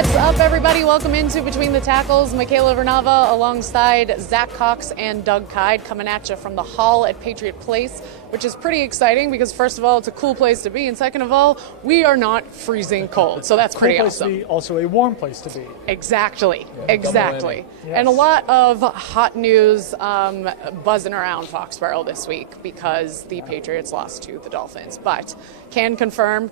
What's up, everybody? Welcome into Between the Tackles. Michaela Vernava alongside Zach Cox and Doug Kide coming at you from the hall at Patriot Place, which is pretty exciting because, first of all, it's a cool place to be, and second of all, we are not freezing cold, so that's pretty awesome. To be, also a warm place to be. Exactly, exactly. Yes. And a lot of hot news buzzing around Foxborough this week because the Patriots lost to the Dolphins, but can confirm,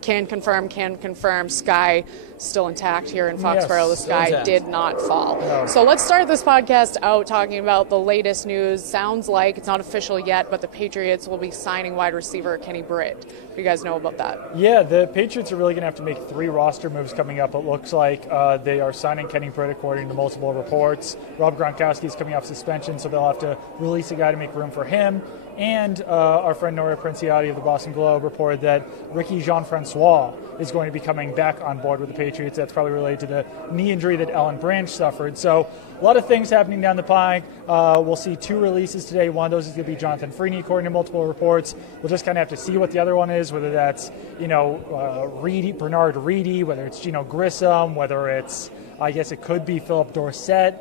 sky still intact here in Foxborough. Yes, the sky did not fall. No. So let's start this podcast out talking about the latest news. Sounds like it's not official yet, but the Patriots will be signing wide receiver Kenny Britt. Do you guys know about that? Yeah, the Patriots are really going to have to make 3 roster moves coming up. It looks like they are signing Kenny Britt according to multiple reports. Rob Gronkowski is coming off suspension, so they'll have to release a guy to make room for him. And our friend Nora Princiati of the Boston Globe reported that Ricky Jean-Francois is going to be coming back on board with the Patriots. That's probably related to the knee injury that Alan Branch suffered. So a lot of things happening down the pike. We'll see 2 releases today. One of those is going to be Jonathan Freeney, according to multiple reports. We'll just kind of have to see what the other one is, whether that's, Bernard Reedy, whether it's Gino Grissom, whether it's, I guess it could be Philip Dorsett,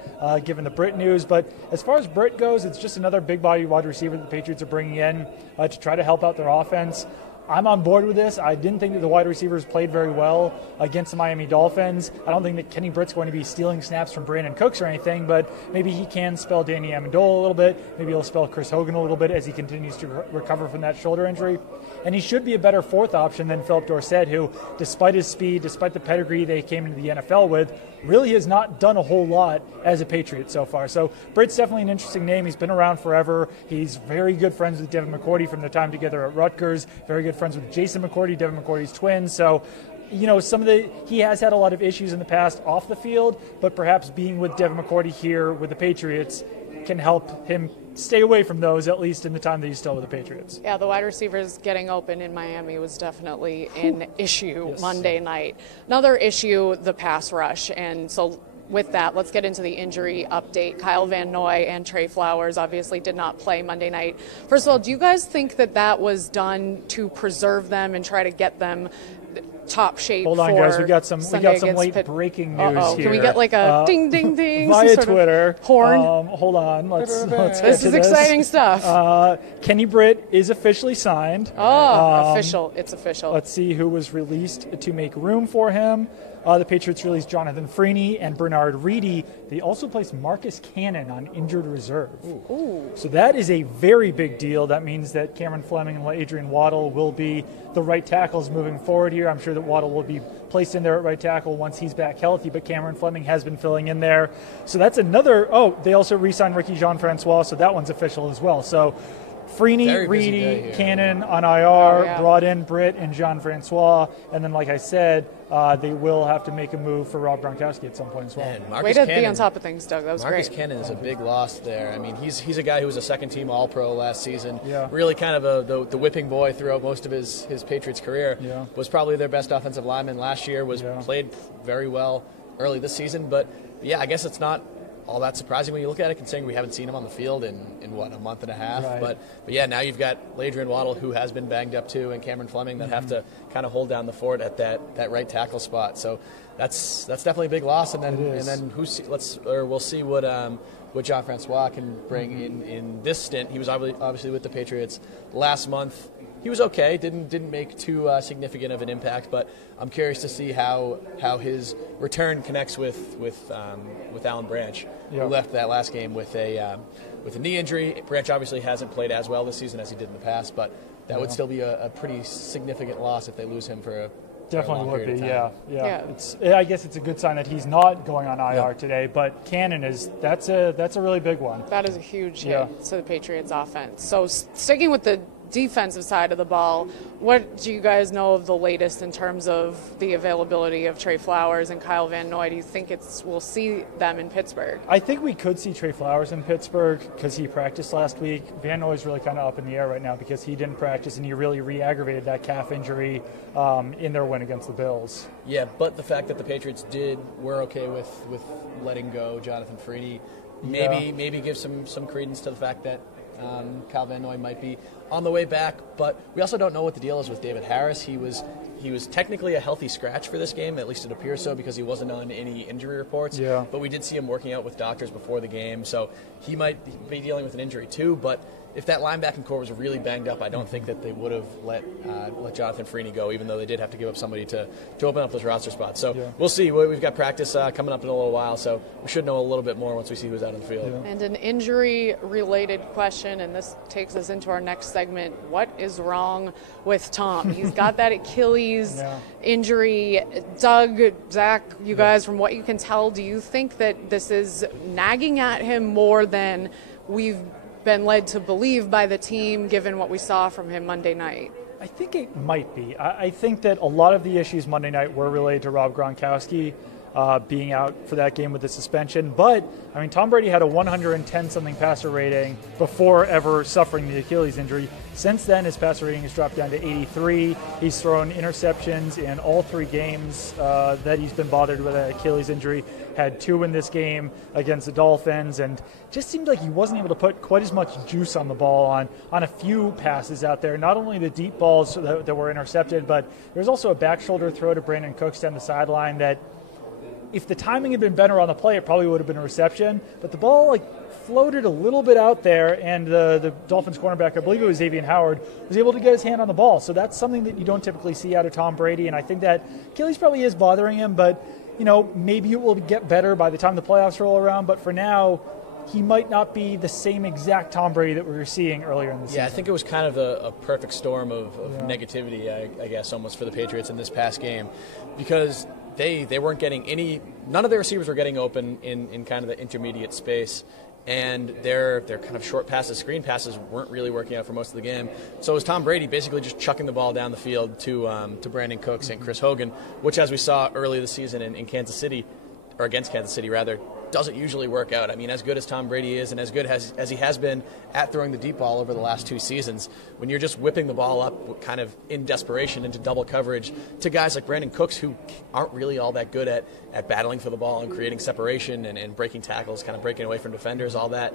given the Britt news. But as far as Britt goes, it's just another big body wide receiver that the Patriots are bringing in to try to help out their offense. I'm on board with this. I didn't think that the wide receivers played very well against the Miami Dolphins. I don't think that Kenny Britt's going to be stealing snaps from Brandon Cooks or anything, but maybe he can spell Danny Amendola a little bit. Maybe he'll spell Chris Hogan a little bit as he continues to recover from that shoulder injury. And he should be a better 4th option than Philip Dorsett, who, despite his speed, despite the pedigree they came into the NFL with, really has not done a whole lot as a Patriot so far. So Britt's definitely an interesting name. He's been around forever. He's very good friends with Devin McCourty from their time together at Rutgers, very good friends with Jason McCourty, Devin McCourty's twins. So, he has had a lot of issues in the past off the field, but perhaps being with Devin McCourty here with the Patriots can help him stay away from those, at least in the time that he's still with the Patriots. Yeah, the wide receivers getting open in Miami was definitely an issue Monday night. Another issue, the pass rush. And so with that, let's get into the injury update. Kyle Van Noy and Trey Flowers obviously did not play Monday night. First of all, do you guys think that was done to preserve them and try to get them top shape? Hold on, guys. We got some late breaking news here. Can we get like a ding ding ding via Twitter? Horn. Hold on. Let's get this to is exciting stuff. Kenny Britt is officially signed. Official. It's official. Let's see who was released to make room for him. The Patriots released Jonathan Freeney and Bernard Reedy. They also placed Marcus Cannon on injured reserve. Ooh. So that is a very big deal. That means that Cameron Fleming and Adrian Waddle will be the right tackles moving forward here. I'm sure that Waddle will be placed in there at right tackle once he's back healthy, but Cameron Fleming has been filling in there. So that's another. They also re-signed Ricky Jean-Francois, so that one's official as well. So Freeney, Reedy, Cannon on IR, brought in Britt and Jean-Francois, and then, like I said, they will have to make a move for Rob Gronkowski at some point as well. Way to be on top of things, Doug. That was Marcus great. Cannon is a big loss there. I mean, he's a guy who was a second-team All-Pro last season. Yeah. Really kind of the whipping boy throughout most of his Patriots career. Yeah. Was probably their best offensive lineman last year. Played very well early this season. But, yeah, I guess it's not all that surprising when you look at it, considering we haven't seen him on the field in a month and a half. Right. But yeah, now you've got Adrian Waddle, who has been banged up too, and Cameron Fleming that have to kind of hold down the fort at that right tackle spot. So that's definitely a big loss. And then we'll see what Jean-Francois can bring in this stint. He was obviously with the Patriots last month. He was okay. Didn't make too significant of an impact, but I'm curious to see how his return connects with Alan Branch, who left that last game with a knee injury. Branch obviously hasn't played as well this season as he did in the past, but that would still be a pretty significant loss if they lose him for a Definitely would be, yeah. I guess it's a good sign that he's not going on IR today, but Cannon that's a really big one. That is a huge hit to the Patriots offense. So sticking with the defensive side of the ball, what do you guys know of the latest in terms of the availability of Trey Flowers and Kyle Van Noy? Do you think we'll see them in Pittsburgh? I think we could see Trey Flowers in Pittsburgh because he practiced last week. Van Noy's really kind of up in the air right now because he didn't practice and he really re-aggravated that calf injury in their win against the Bills. Yeah, but the fact that the Patriots were okay with letting go Jonathan Freeney maybe give some credence to the fact that Kyle Van Noy might be on the way back, but we also don't know what the deal is with David Harris. He was technically a healthy scratch for this game, at least it appears so, because he wasn't on any injury reports. Yeah. But we did see him working out with doctors before the game, so he might be dealing with an injury too. But if that linebacking core was really banged up, I don't think that they would have let Jonathan Freeney go, even though they did have to give up somebody to open up those roster spots. So we'll see. We've got practice coming up in a little while, so we should know a little bit more once we see who's out on the field. Yeah. And an injury-related question, and this takes us into our next segment. What is wrong with Tom? He's got that Achilles injury. Doug, Zach, you guys, from what you can tell, do you think that this is nagging at him more than we've been led to believe by the team, given what we saw from him Monday night? I think it might be. I think that a lot of the issues Monday night were related to Rob Gronkowski being out for that game with the suspension. But, I mean, Tom Brady had a 110-something passer rating before ever suffering the Achilles injury. Since then, his passer rating has dropped down to 83. He's thrown interceptions in all 3 games that he's been bothered with an Achilles injury. Had 2 in this game against the Dolphins, and just seemed like he wasn't able to put quite as much juice on the ball on a few passes out there. Not only the deep balls that were intercepted, but there's also a back shoulder throw to Brandon Cooks down the sideline that, if the timing had been better on the play, it probably would have been a reception. But the ball floated a little bit out there, and the Dolphins cornerback, I believe it was Xavier Howard, was able to get his hand on the ball. So that's something that you don't typically see out of Tom Brady, and I think that Achilles probably is bothering him, but maybe it will get better by the time the playoffs roll around. But for now, he might not be the same exact Tom Brady that we were seeing earlier in the season. Yeah, I think it was kind of a perfect storm of negativity, I guess, almost for the Patriots in this past game, because they weren't getting none of their receivers were getting open in kind of the intermediate space, and their kind of short passes, screen passes, weren't really working out for most of the game. So it was Tom Brady basically just chucking the ball down the field to Brandon Cooks and Chris Hogan, which, as we saw early this season in Kansas City, or against Kansas City rather, doesn't usually work out. I mean, as good as Tom Brady is and as good as he has been at throwing the deep ball over the last 2 seasons, when you're just whipping the ball up kind of in desperation into double coverage to guys like Brandon Cooks, who aren't really all that good at battling for the ball and creating separation and breaking tackles, kind of breaking away from defenders, all that,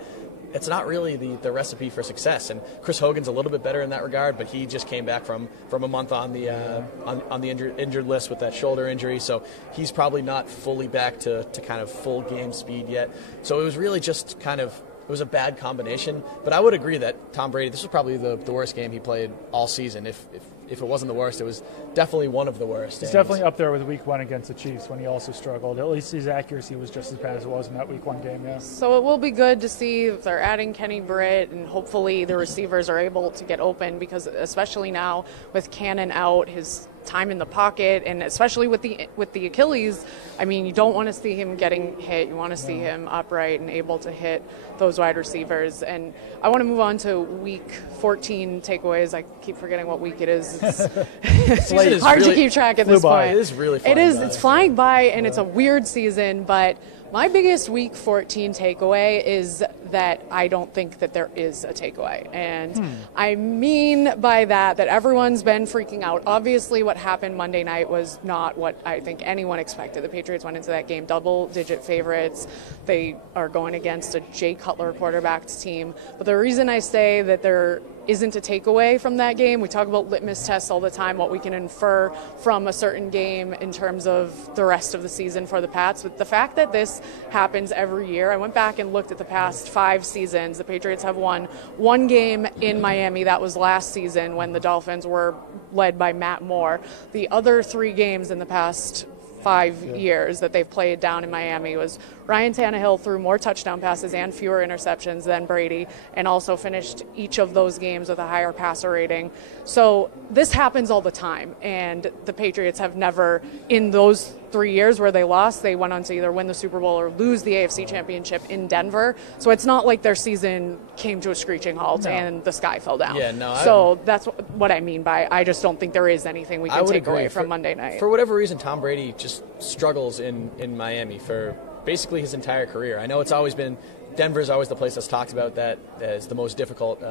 it's not really the recipe for success. And Chris Hogan's a little bit better in that regard, but he just came back from a month on the injured list with that shoulder injury, so he's probably not fully back to kind of full game speed yet. So it was really just kind of, it was a bad combination. But I would agree that Tom Brady, this was probably the worst game he played all season. If it wasn't the worst, it was definitely one of the worst. It's definitely up there with Week 1 against the Chiefs when he also struggled. At least his accuracy was just as bad as it was in that Week 1 game, yeah. So it will be good to see if they're adding Kenny Britt, and hopefully the receivers are able to get open, because especially now with Cannon out, his time in the pocket, and especially with the Achilles, I mean, you don't want to see him getting hit. You want to see him upright and able to hit those wide receivers. And I want to move on to Week 14 takeaways. I keep forgetting what week it is. It's hard to keep track at this point. It is really flying by. It's flying by, and it's a weird season, but my biggest Week 14 takeaway is that I don't think that there is a takeaway. And I mean by that everyone's been freaking out. Obviously, what happened Monday night was not what I think anyone expected. The Patriots went into that game double-digit favorites. They are going against a Jay Cutler quarterbacked team. But the reason I say that there isn't a takeaway from that game, we talk about litmus tests all the time, what we can infer from a certain game in terms of the rest of the season for the Pats. But the fact that this happens every year, I went back and looked at the past 5 seasons. The Patriots have won 1 game in Miami. That was last season when the Dolphins were led by Matt Moore. The other 3 games in the past 5 years that they've played down in Miami was Ryan Tannehill threw more touchdown passes and fewer interceptions than Brady, and also finished each of those games with a higher passer rating. So this happens all the time, and the Patriots have never, in those 3 years where they lost, they went on to either win the Super Bowl or lose the AFC Championship in Denver. So it's not like their season came to a screeching halt and the sky fell down. So that's what I mean by I just don't think there is anything we can take away from Monday night. For whatever reason, Tom Brady just struggles in Miami for basically his entire career. I know it's always been, Denver's always the place that's talked about that as the most difficult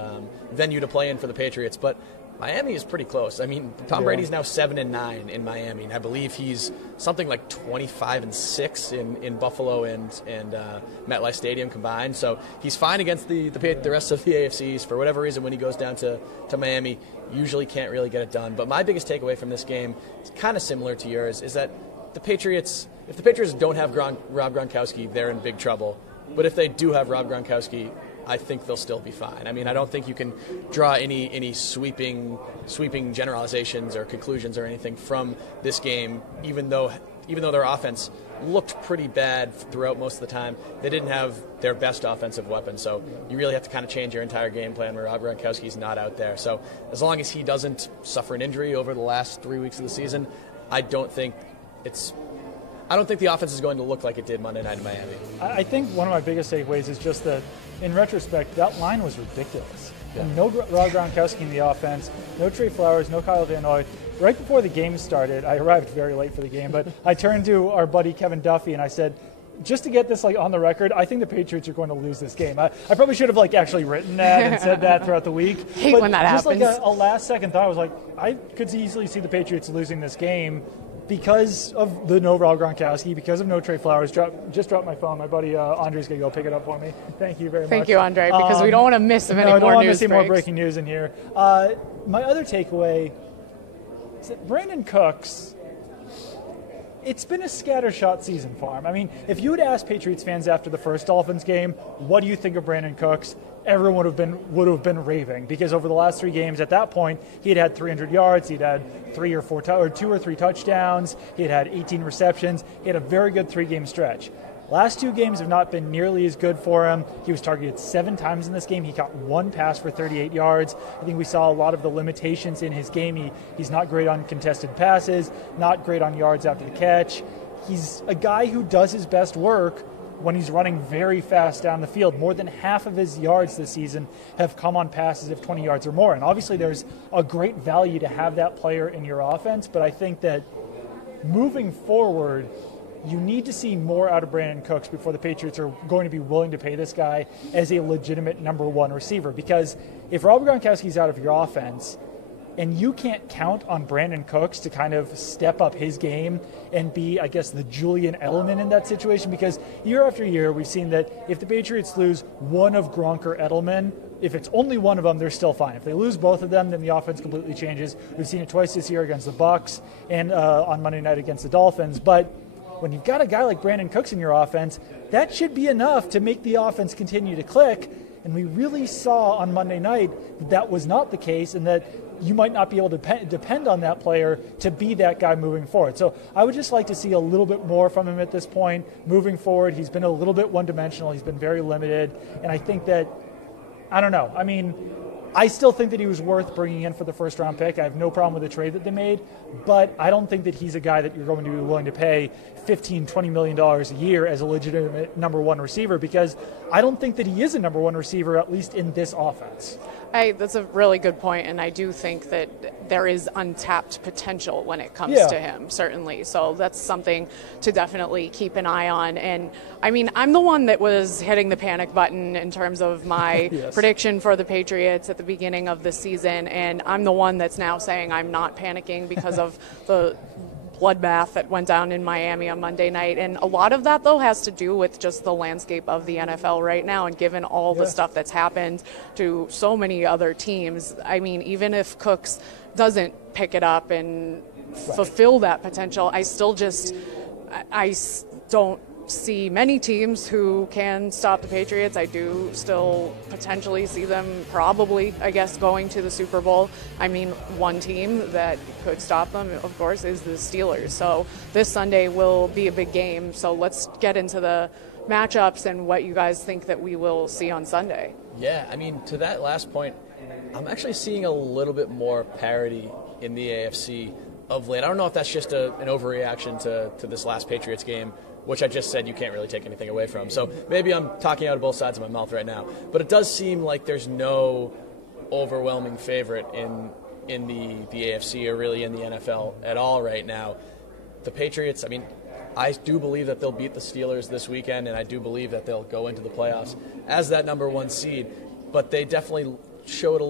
venue to play in for the Patriots, but Miami is pretty close. I mean, Tom Brady's now 7-9 in Miami, and I believe he's something like 25-6 in Buffalo and MetLife Stadium combined. So he's fine against the rest of the AFCs. For whatever reason, when he goes down to Miami, usually can't really get it done. But my biggest takeaway from this game is kind of similar to yours, is that the Patriots, if the Patriots don't have Rob Gronkowski, they're in big trouble. But if they do have Rob Gronkowski, I think they'll still be fine. I mean, I don't think you can draw any sweeping generalizations or conclusions or anything from this game, even though their offense looked pretty bad throughout most of the time. They didn't have their best offensive weapon, so you really have to kind of change your entire game plan where Rob Gronkowski's not out there. So as long as he doesn't suffer an injury over the last 3 weeks of the season, I don't think the offense is going to look like it did Monday night in Miami. I think one of my biggest takeaways is just that, in retrospect, that line was ridiculous. Yeah. No Rob Gronkowski in the offense, no Trey Flowers, no Kyle Van Noy. Right before the game started, I arrived very late for the game, but I turned to our buddy Kevin Duffy and I said, just to get this on the record, I think the Patriots are going to lose this game. I probably should have actually written that and said that throughout the week. Hate but when that just happens. A last second thought, I was like, I could easily see the Patriots losing this game because of the no Rob Gronkowski, because of no Trey Flowers. Just dropped my phone. My buddy Andre's going to go pick it up for me. Thank you very much. Thank you, Andre, because we don't want to miss any more news. I don't want to see more breaks. breaking news in here. My other takeaway is that Brandon Cooks, it's been a scattershot season for him. I mean, if you had asked Patriots fans after the first Dolphins game, what do you think of Brandon Cooks? Everyone would have been raving, because over the last 3 games at that point, he had 300 yards, he'd had 2 or 3 touchdowns, he had 18 receptions. He had a very good 3-game stretch. Last 2 games have not been nearly as good for him. He was targeted 7 times in this game. He caught 1 pass for 38 yards. I think we saw a lot of the limitations in his game. He's not great on contested passes, not great on yards after the catch. He's a guy who does his best work when he's running very fast down the field. More than half of his yards this season have come on passes of 20 yards or more. And obviously there's a great value to have that player in your offense, but I think that moving forward, you need to see more out of Brandon Cooks before the Patriots are going to be willing to pay this guy as a legitimate number 1 receiver. Because if Rob Gronkowski's out of your offense, and you can't count on Brandon Cooks to kind of step up his game and be, I guess, the Julian Edelman in that situation, because year after year we've seen that if the Patriots lose one of Gronk or Edelman, if it's only one of them, they're still fine. If they lose both of them, then the offense completely changes. We've seen it twice this year against the Bucs and on Monday night against the Dolphins. But when you've got a guy like Brandon Cooks in your offense, that should be enough to make the offense continue to click. And we really saw on Monday night that was not the case, and that you might not be able to depend on that player to be that guy moving forward. So I would just like to see a little bit more from him at this point. Moving forward, he's been a little bit one-dimensional. He's been very limited. And I think that, I don't know. I mean, I still think that he was worth bringing in for the first-round pick. I have no problem with the trade that they made, but I don't think that he's a guy that you're going to be willing to pay $15, $20 million a year as a legitimate number 1 receiver, because I don't think that he is a number 1 receiver, at least in this offense. That's a really good point, and I do think that there is untapped potential when it comes to him, certainly. So that's something to definitely keep an eye on. And, I mean, I'm the one that was hitting the panic button in terms of my prediction for the Patriots at the beginning of the season, and I'm the one that's now saying I'm not panicking because of the bloodbath that went down in Miami on Monday night. And a lot of that, though, has to do with just the landscape of the NFL right now, and given all the stuff that's happened to so many other teams. I mean, even if Cooks doesn't pick it up and fulfill that potential, I don't see many teams who can stop the Patriots. I do still potentially see them probably, I guess, going to the Super Bowl. I mean, one team that could stop them, of course, is the Steelers. So this Sunday will be a big game. So let's get into the matchups and what you guys think that we will see on Sunday. Yeah, I mean, to that last point, I'm actually seeing a little bit more parity in the AFC of late. I don't know if that's just an overreaction to this last Patriots game, which I just said you can't really take anything away from. So maybe I'm talking out of both sides of my mouth right now. But it does seem like there's no overwhelming favorite in the AFC or really in the NFL at all right now. The Patriots, I mean, I do believe that they'll beat the Steelers this weekend, and I do believe that they'll go into the playoffs as that number 1 seed. But they definitely showed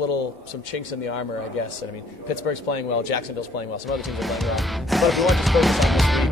some chinks in the armor, I guess. And I mean, Pittsburgh's playing well, Jacksonville's playing well, some other teams are playing well. But if we want to focus on this week,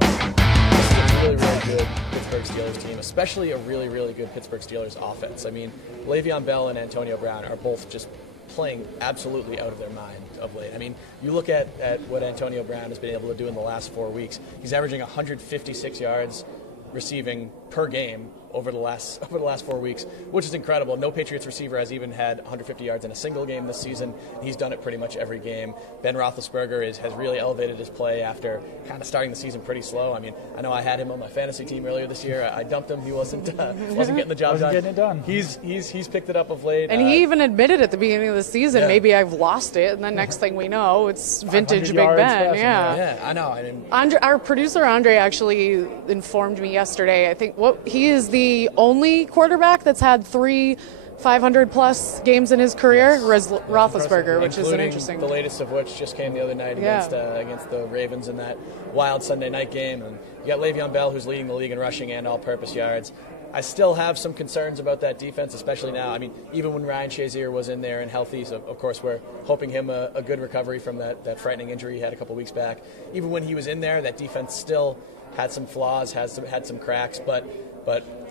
this is a really, really good Pittsburgh Steelers team, especially a really, really good Pittsburgh Steelers offense. I mean, Le'Veon Bell and Antonio Brown are both just playing absolutely out of their mind of late. I mean, you look at what Antonio Brown has been able to do in the last 4 weeks. He's averaging 156 yards receiving per game over the last 4 weeks, which is incredible. No Patriots receiver has even had 150 yards in a single game this season. He's done it pretty much every game. Ben Roethlisberger has really elevated his play after kind of starting the season pretty slow. I mean, I know I had him on my fantasy team earlier this year. I dumped him. He wasn't getting the job done. Getting it done. He's picked it up of late. And he even admitted at the beginning of the season, maybe I've lost it, and then next thing we know, it's vintage Big Ben. Yeah, I know. Our producer Andre actually informed me yesterday. I think he is the only quarterback that's had 3 500-plus games in his career, Roethlisberger, which is an interesting. The latest of which just came the other night against the Ravens in that wild Sunday night game. And you got Le'Veon Bell, who's leading the league in rushing and all-purpose yards. I still have some concerns about that defense, especially now. I mean, even when Ryan Shazier was in there and healthy, so of course we're hoping him a good recovery from that frightening injury he had a couple weeks back. Even when he was in there, that defense still had some flaws, had some cracks, but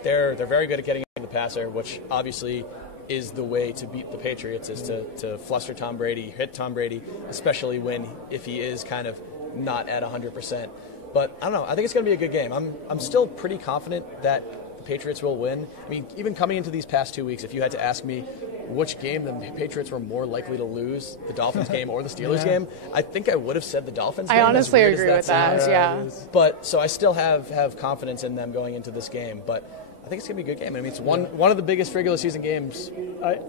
they're very good at getting the passer, which obviously is the way to beat the Patriots, is to fluster Tom Brady, hit Tom Brady, especially if he is kind of not at 100%. But I don't know. I think it's going to be a good game. I'm still pretty confident that the Patriots will win. I mean, even coming into these past 2 weeks, if you had to ask me which game the Patriots were more likely to lose, the Dolphins game or the Steelers game, I think I would have said the Dolphins game. I honestly agree with that, yeah. But so I still have confidence in them going into this game, but I think it's going to be a good game. I mean, it's one of the biggest regular season games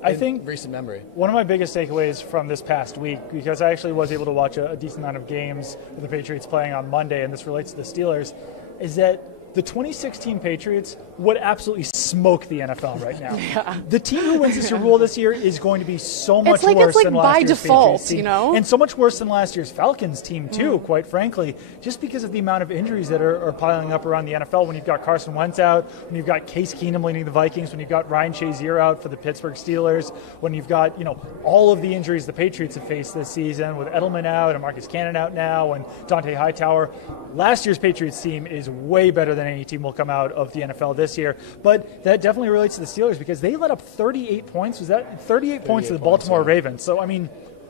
I think recent memory. One of my biggest takeaways from this past week, because I actually was able to watch a decent amount of games with the Patriots playing on Monday, and this relates to the Steelers, is that the 2016 Patriots would absolutely smoke the NFL right now. Yeah. The team who wins the Super Bowl this year is going to be so much worse than last year's default, Patriots team. you know? And so much worse than last year's Falcons team, too, quite frankly, just because of the amount of injuries that are piling up around the NFL when you've got Carson Wentz out, when you've got Case Keenum leading the Vikings, when you've got Ryan Shazier out for the Pittsburgh Steelers, when you've got, all of the injuries the Patriots have faced this season, with Edelman out and Marcus Cannon out now and Dante Hightower. Last year's Patriots team is way better than any team will come out of the NFL this year. But that definitely relates to the Steelers because they let up 38 points. Was that 38 points to the Baltimore Ravens? So, I mean,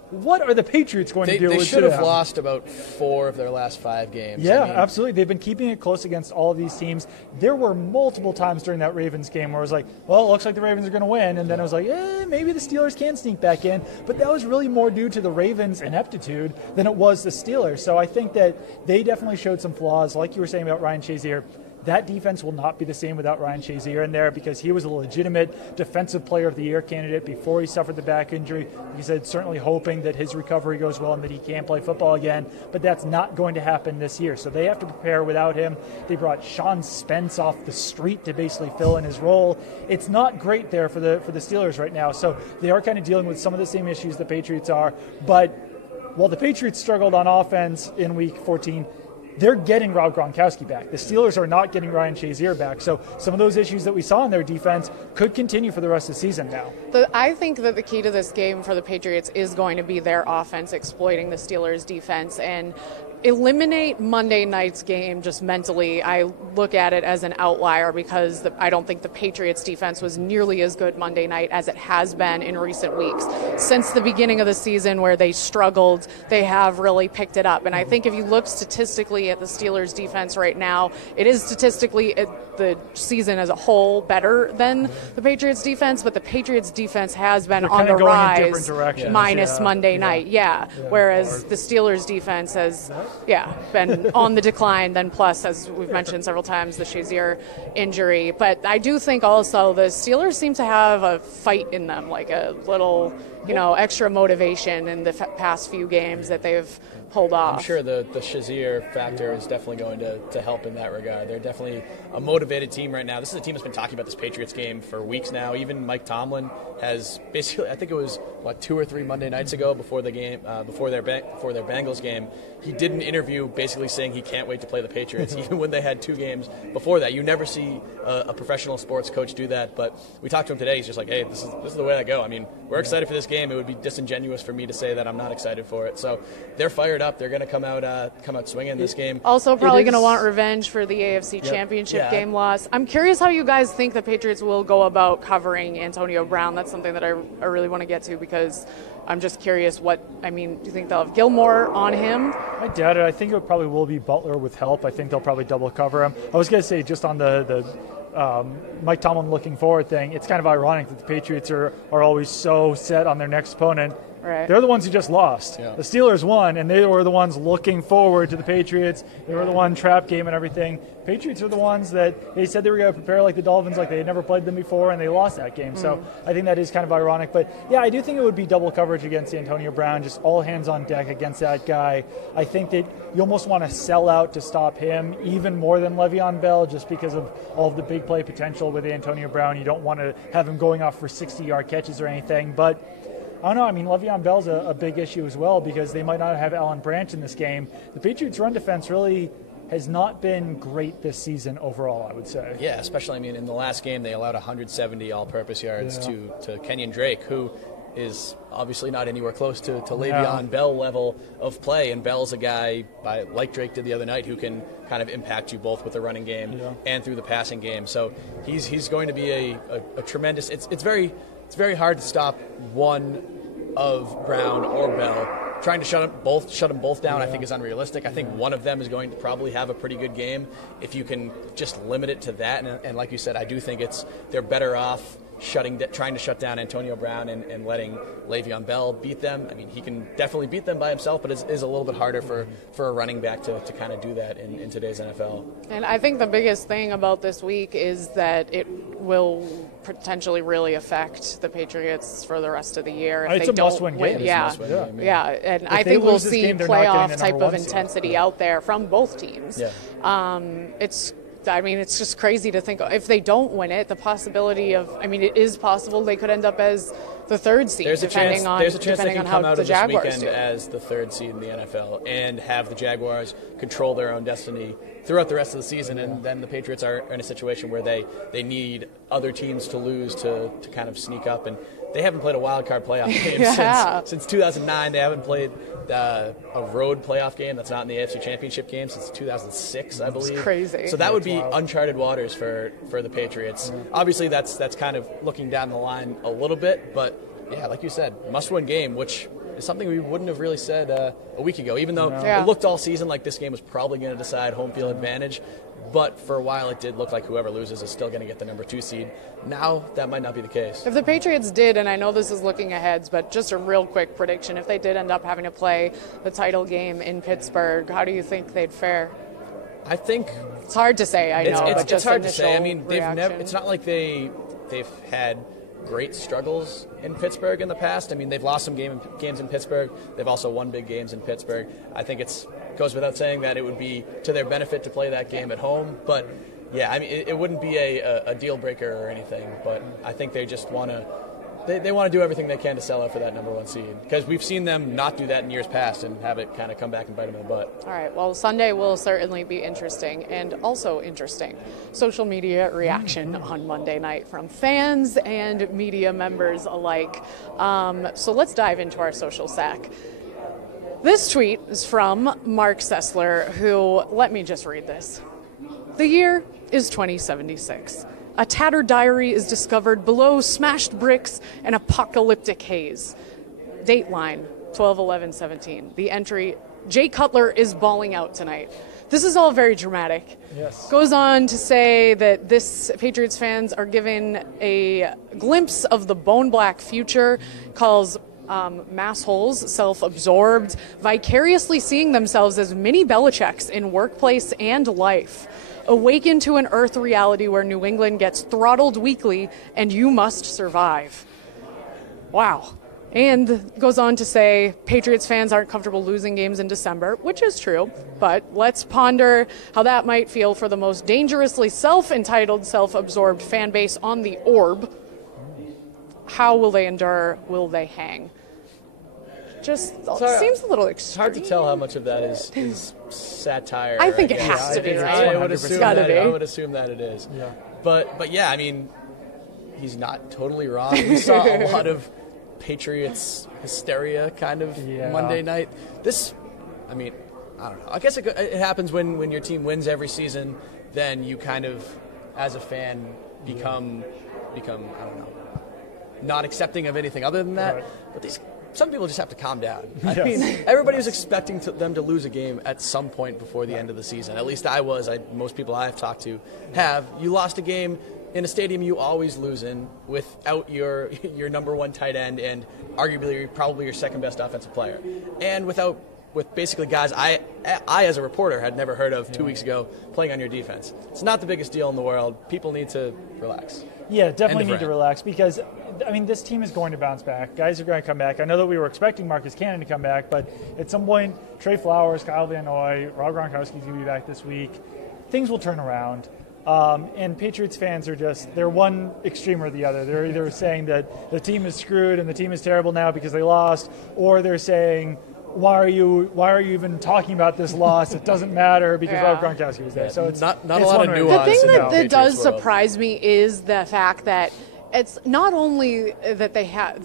what are the Patriots going to do? They should have lost about 4 of their last 5 games. Yeah, absolutely. They've been keeping it close against all of these teams. There were multiple times during that Ravens game where it was like, well, it looks like the Ravens are going to win. And then it was like, maybe the Steelers can sneak back in. But that was really more due to the Ravens' ineptitude than it was the Steelers. So I think that they definitely showed some flaws. Like you were saying about Ryan Shazier, that defense will not be the same without Ryan Shazier in there because he was a legitimate Defensive Player of the Year candidate before he suffered the back injury. He said certainly hoping that his recovery goes well and that he can play football again, but that's not going to happen this year. So they have to prepare without him. They brought Sean Spence off the street to basically fill in his role. It's not great there for the Steelers right now. So they are kind of dealing with some of the same issues the Patriots are. But while the Patriots struggled on offense in Week 14, they're getting Rob Gronkowski back. The Steelers are not getting Ryan Shazier back. So some of those issues that we saw in their defense could continue for the rest of the season now. I think that the key to this game for the Patriots is going to be their offense exploiting the Steelers' defense and eliminate Monday night's game just mentally. I look at it as an outlier because I don't think the Patriots defense was nearly as good Monday night as it has been in recent weeks. Since the beginning of the season where they struggled, they have really picked it up. And I think if you look statistically at the Steelers defense right now, it is statistically the season as a whole better than the Patriots defense, but the Patriots defense has been on the rise minus Monday night. Whereas the Steelers defense has been on the decline, then plus, as we've mentioned several times, the Shazier injury. But I do think also the Steelers seem to have a fight in them, like a little, extra motivation in the past few games that they've pulled off. I'm sure the Shazier factor is definitely going to help in that regard. They're definitely a motivated team right now. This is a team that's been talking about this Patriots game for weeks now. Even Mike Tomlin has basically, I think it was 2 or 3 Monday nights ago before the game, before their Bengals game, he did an interview basically saying he can't wait to play the Patriots, even when they had 2 games before that. You never see a professional sports coach do that, but we talked to him today. He's just like, hey, this is the way I go. I mean, we're excited for this game. It would be disingenuous for me to say that I'm not excited for it. So they're fired up. They're going to come out swinging this game. Also probably going to want revenge for the AFC Championship game loss. I'm curious how you guys think the Patriots will go about covering Antonio Brown. That's something that I really want to get to, because I'm just curious do you think they'll have Gilmore on him? I doubt it. I think it probably will be Butler with help. I think they'll probably double cover him. I was going to say, just on the Mike Tomlin looking forward thing, it's kind of ironic that the Patriots are always so set on their next opponent. Right. They're the ones who just lost. Yeah. The Steelers won, and they were the ones looking forward to the Patriots. They were the one trap game and everything. Patriots are the ones that they said they were going to prepare like the Dolphins, like they had never played them before, and they lost that game. So I think that is kind of ironic. But, yeah, I do think it would be double coverage against Antonio Brown, just all hands on deck against that guy. I think that you almost want to sell out to stop him even more than Le'Veon Bell, just because of all of the big play potential with Antonio Brown. You don't want to have him going off for 60-yard catches or anything. But I don't know. I mean, Le'Veon Bell's a big issue as well, because they might not have Alan Branch in this game. The Patriots' run defense really has not been great this season overall, I would say. Yeah, especially, in the last game they allowed 170 all-purpose yards to Kenyon Drake, who is obviously not anywhere close to Le'Veon Bell level of play. And Bell's a guy, like Drake did the other night, who can kind of impact you both with the running game and through the passing game. So he's going to be a tremendous. It's very hard to stop one of Brown or Bell. Trying to shut them both down, I think, is unrealistic. I think one of them is going to probably have a pretty good game if you can just limit it to that. And like you said, I do think they're better off trying to shut down Antonio Brown and letting Le'Veon Bell beat them. I mean, he can definitely beat them by himself, but it is a little bit harder for a running back to kind of do that in today's NFL. And I think the biggest thing about this week is that it will potentially really affect the Patriots for the rest of the year. If it's they a don't must-win win. game. Yeah, and I think we'll see playoff type of intensity out there from both teams. Yeah. It's just crazy to think if they don't win it, the possibility of, it is possible they could end up as the 3rd seed, depending on they can come out the of this Jaguars weekend do. as the 3rd seed in the NFL and have the Jaguars control their own destiny throughout the rest of the season. And then the Patriots are in a situation where they need other teams to lose to kind of sneak up. And they haven't played a wild card playoff game since 2009. They haven't played a road playoff game that's not in the AFC Championship game since 2006, I believe. It's crazy. So that would be uncharted waters for the Patriots. Obviously, that's kind of looking down the line a little bit, but yeah, like you said, must-win game, which is something we wouldn't have really said a week ago, even though it looked all season like this game was probably going to decide home field advantage. But for a while, it did look like whoever loses is still going to get the number 2 seed. Now, that might not be the case. If the Patriots did, and I know this is looking ahead, but just a real quick prediction, if they did end up having to play the title game in Pittsburgh, how do you think they'd fare? I think it's hard to say. It's hard to say. Reaction. It's not like they've had great struggles in Pittsburgh in the past. They've lost some games in Pittsburgh. They've also won big games in Pittsburgh. I think it goes without saying that it would be to their benefit to play that game at home. But yeah, it wouldn't be a deal breaker or anything. But I think they just want to. They want to do everything they can to sell out for that number 1 seed, because we've seen them not do that in years past and have it kind of come back and bite them in the butt. All right, well, Sunday will certainly be interesting, and also interesting. Social media reaction on Monday night from fans and media members alike. So let's dive into our social sack. This tweet is from Mark Sessler, who, let me just read this. The year is 2076. A tattered diary is discovered below smashed bricks and apocalyptic haze. Dateline, 12/11/17. The entry, Jay Cutler is balling out tonight. This is all very dramatic. Yes. Goes on to say that this Patriots fans are given a glimpse of the bone black future, calls massholes self-absorbed, vicariously seeing themselves as mini Belichicks in workplace and life. Awaken to an Earth reality where New England gets throttled weekly and you must survive. Wow. And goes on to say Patriots fans aren't comfortable losing games in December, which is true, but let's ponder how that might feel for the most dangerously self-entitled, self-absorbed fan base on the orb. How will they endure? Will they hang? Just seems a little extreme. It's hard to tell how much of that is satire. I think it has to be, right? I would assume that it is. Yeah. But yeah, I mean, he's not totally wrong. We saw a lot of Patriots hysteria kind of Monday night. I mean, I don't know. I guess it happens when your team wins every season. Then you kind of, as a fan, become I don't know, not accepting of anything other than that. Right. But some people just have to calm down. I mean, everybody was expecting them to lose a game at some point before the end of the season. At least I was. Most people I've talked to have. You lost a game in a stadium you always lose in without your number one tight end and arguably probably your second best offensive player, and with basically guys I as a reporter had never heard of 2 weeks ago playing on your defense. It's not the biggest deal in the world. People need to relax. Yeah, definitely need to relax because, I mean, this team is going to bounce back. Guys are going to come back. I know that we were expecting Marcus Cannon to come back, but at some point, Trey Flowers, Kyle Van Noy, Rob Gronkowski's going to be back this week. Things will turn around. And Patriots fans are they're one extreme or the other. They're either saying that the team is screwed and the team is terrible now because they lost, or they're saying, why are you even talking about this loss? It doesn't matter because Rob Gronkowski was there. So it's not a lot of nuance. The thing that does surprise me is the fact that it's not only that they have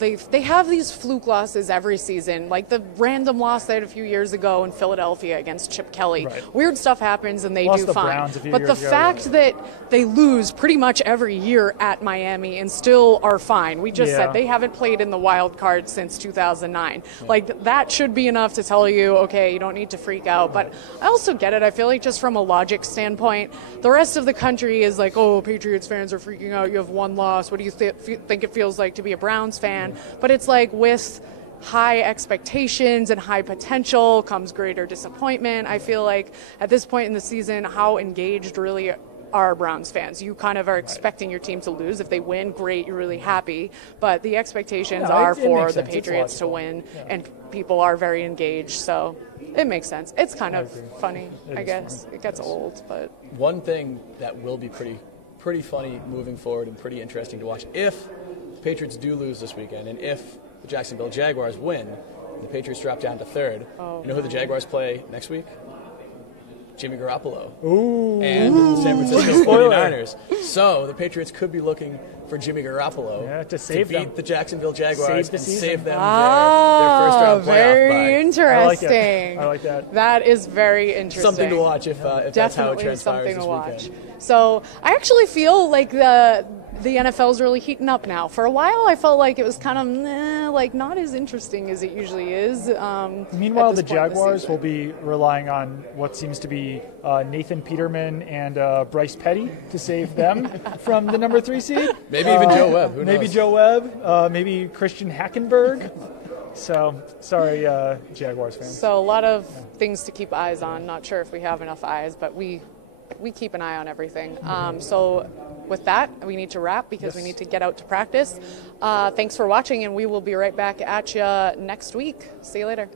these fluke losses every season, like the random loss they had a few years ago in Philadelphia against Chip Kelly. Right. Weird stuff happens and they do fine. But the fact that they lose pretty much every year at Miami and still are fine. We just said they haven't played in the wild card since 2009. Yeah. Like that should be enough to tell you, okay, you don't need to freak out. But I also get it. I feel like just from a logic standpoint, the rest of the country is like, oh, Patriots fans are freaking out. You have one loss. What do you think it feels like to be a Browns fan? But it's like with high expectations and high potential comes greater disappointment. I feel like at this point in the season, how engaged really are Browns fans? You kind of are expecting your team to lose. If they win, great, you're really happy. But the expectations are for the Patriots to win, and people are very engaged. So it makes sense. It's kind of funny, I guess. It gets old, but one thing that will be pretty funny moving forward and pretty interesting to watch, if the Patriots do lose this weekend and if the Jacksonville Jaguars win and the Patriots drop down to third, you know who the Jaguars play next week? Jimmy Garoppolo and the San Francisco 49ers. So the Patriots could be looking for Jimmy Garoppolo to beat the Jacksonville Jaguars and save them their first round playoff very bye. Interesting. I like that. That is very interesting. Something to watch if that's how it transpires this weekend. So I actually feel like the NFL's really heating up now. For a while, I felt like it was kind of not as interesting as it usually is. Meanwhile, the Jaguars will be relying on what seems to be Nathan Peterman and Bryce Petty to save them from the number 3 seed. Maybe even Joe Webb. Who knows? Maybe Joe Webb. Maybe Christian Hackenberg. So, sorry, Jaguars fans. So, a lot of things to keep eyes on. Not sure if we have enough eyes, but we keep an eye on everything. So with that, we need to wrap because we need to get out to practice. Thanks for watching, and we will be right back at you next week. See you later.